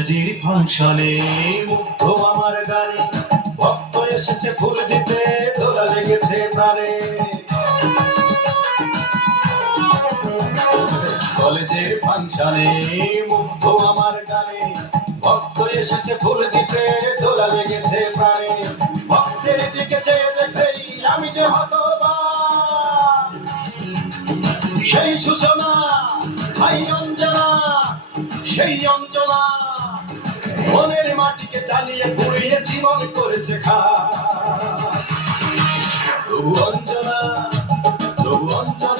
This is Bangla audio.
কলেজের ফাংশনে মুগ্ধ আমার গানে ভক্ত এসেছে ফুল দিতে দোলা লেগেছে প্রাণে। কলেজের ফাংশনে মুগ্ধ আমার গানে ভক্ত এসেছে ফুল দিতে দোলা লেগেছে প্রাণে। ভক্তের দিকে চেয়ে দেখেই আমি যে হতবাক, সেই সূচনা ভাই অঞ্জনা, সেই অঞ্জনা মনের মাটিকে জ্বালিয়ে পুড়িয়ে জীবন করেছে খাক। তবু অঞ্জনা, তবু অঞ্জনা